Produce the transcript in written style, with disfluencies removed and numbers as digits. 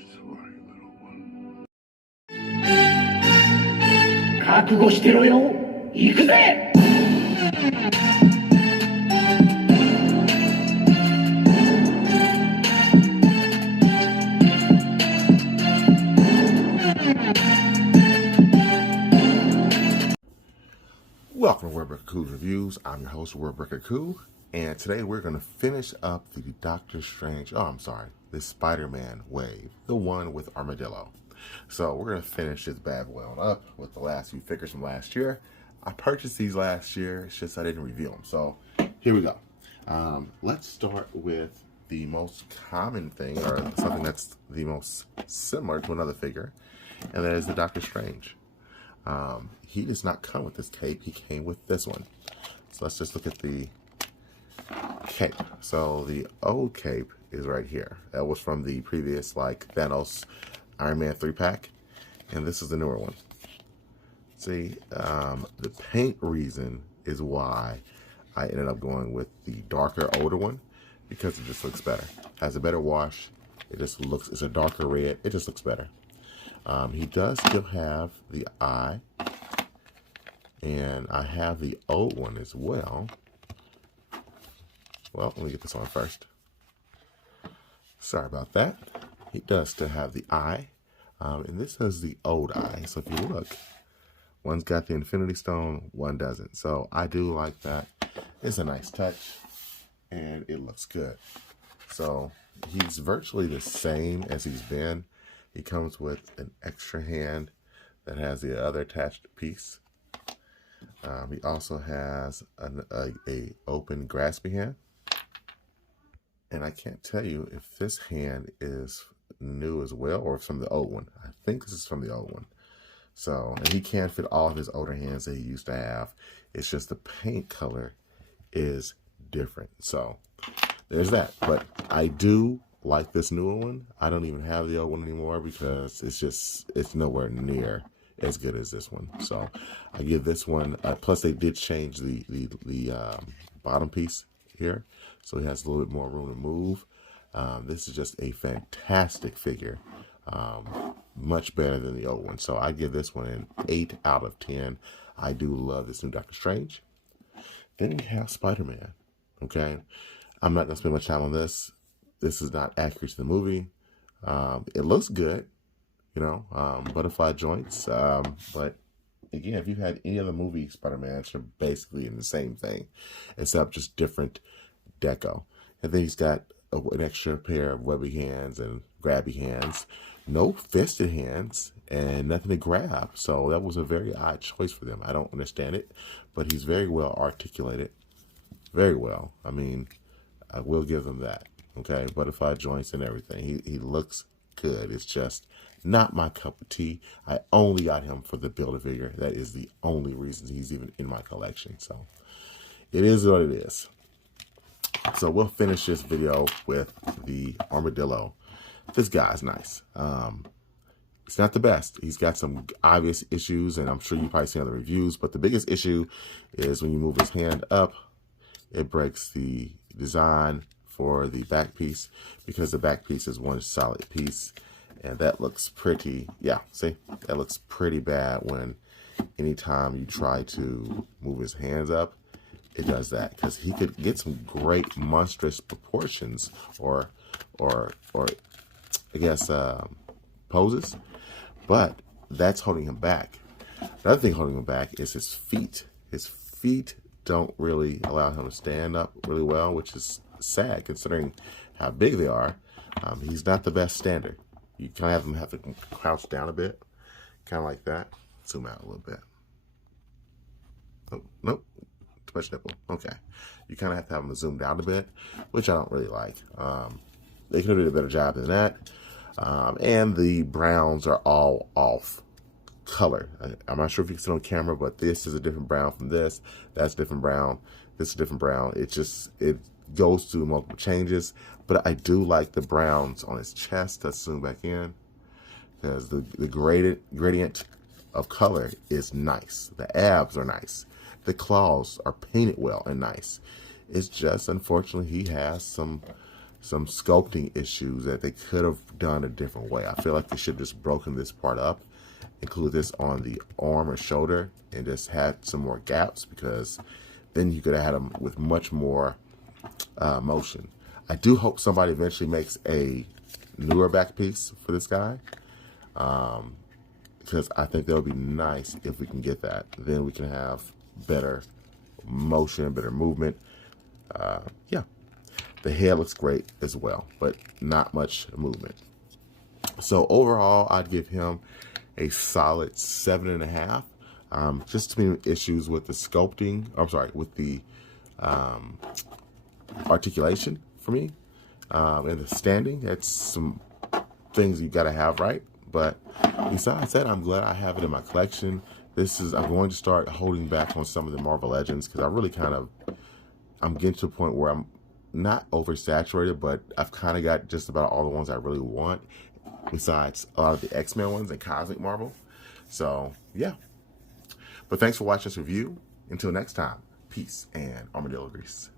Sorry, little one. 覚悟してろよ。行くぜ。Welcome to Wordbreaker Coo's Reviews. I'm your host, Wordbreaker Coo, and today we're going to finish up the the Spider-Man wave, the one with Armadillo. So we're going to finish this bad boy on up with the last few figures from last year. I purchased these last year, it's just I didn't review them. So here we go. Let's start with the most common thing, or something that's the most similar to another figure, and that is the Doctor Strange. He does not come with this cape, he came with this one. So let's just look at the cape. So the old cape is right here. That was from the previous, like, Thanos Iron Man 3-pack. And this is the newer one. See, the paint reason is why I ended up going with the darker, older one, because it just looks better. Has a better wash. It just looks, it's a darker red. It just looks better. He does still have the eye, and I have the old one as well. Well, let me get this on first. Sorry about that. He does still have the eye, and this is the old eye. So if you look, one's got the Infinity Stone, one doesn't. So I do like that. It's a nice touch, and it looks good. So he's virtually the same as he's been. He comes with an extra hand that has the other attached piece. He also has a open grasping hand. And I can't tell you if this hand is new as well or if from the old one. I think this is from the old one. So, and he can fit all of his older hands that he used to have. It's just the paint color is different. So there's that. But I do like this newer one. I don't even have the old one anymore because it's nowhere near as good as this one. So I give this one, plus they did change the bottom piece here, so it has a little bit more room to move. This is just a fantastic figure, much better than the old one. So I give this one an 8 out of 10. I do love this new Doctor Strange. Then we have Spider-Man. Okay, I'm not gonna spend much time on this. This is not accurate to the movie. It looks good, you know, butterfly joints. But again, if you've had any other movie Spider-Man, they're basically in the same thing, except just different deco. And then he's got an extra pair of webby hands and grabby hands. No fisted hands and nothing to grab. So that was a very odd choice for them. I don't understand it, but he's very well articulated. Very well. I mean, I will give them that. Okay, butterfly joints and everything. He looks good. It's just not my cup of tea. I only got him for the Build-A-Figure. That is the only reason he's even in my collection. So it is what it is. So we'll finish this video with the Armadillo. This guy's nice. It's not the best. He's got some obvious issues, and I'm sure you've probably seen other reviews, but the biggest issue is when you move his hand up, it breaks the design for the back piece, because the back piece is one solid piece, and that looks pretty, yeah, see, that looks pretty bad when anytime you try to move his hands up, it does that, because he could get some great monstrous proportions or I guess poses, but that's holding him back. Another thing holding him back is his feet. His feet don't really allow him to stand up really well, which is sad considering how big they are. He's not the best stander. You kind of have to crouch down a bit, kind of like that. Zoom out a little bit. Oh, nope, too much nipple. Okay, you kind of have to have him zoom down a bit, which I don't really like. They could have did a better job than that. And the browns are all off color. I'm not sure if you can see on camera, but this is a different brown from this. That's a different brown. This is a different brown. It goes through multiple changes, but I do like the browns on his chest. Let's zoom back in, because the gradient of color is nice. The abs are nice. The claws are painted well and nice. It's just, unfortunately, he has some some sculpting issues that they could have done a different way. I feel like they should have just broken this part up, include this on the arm or shoulder, and just had some more gaps, because then you could have had them with much more motion. I do hope somebody eventually makes a newer back piece for this guy, because I think that would be nice if we can get that. Then we can have better motion, better movement. Yeah. The head looks great as well, but not much movement. So overall, I'd give him a solid 7.5. Just too many issues with the sculpting. I'm sorry, with the articulation for me, and the standing. That's some things you got to have right. But besides that, I'm glad I have it in my collection. I'm going to start holding back on some of the Marvel Legends, because I really I'm getting to the point where I'm not oversaturated, but I've kind of got just about all the ones I really want, besides a lot of the X-Men ones and Cosmic Marvel. So, yeah. But thanks for watching this review. Until next time, peace and armadillo grease.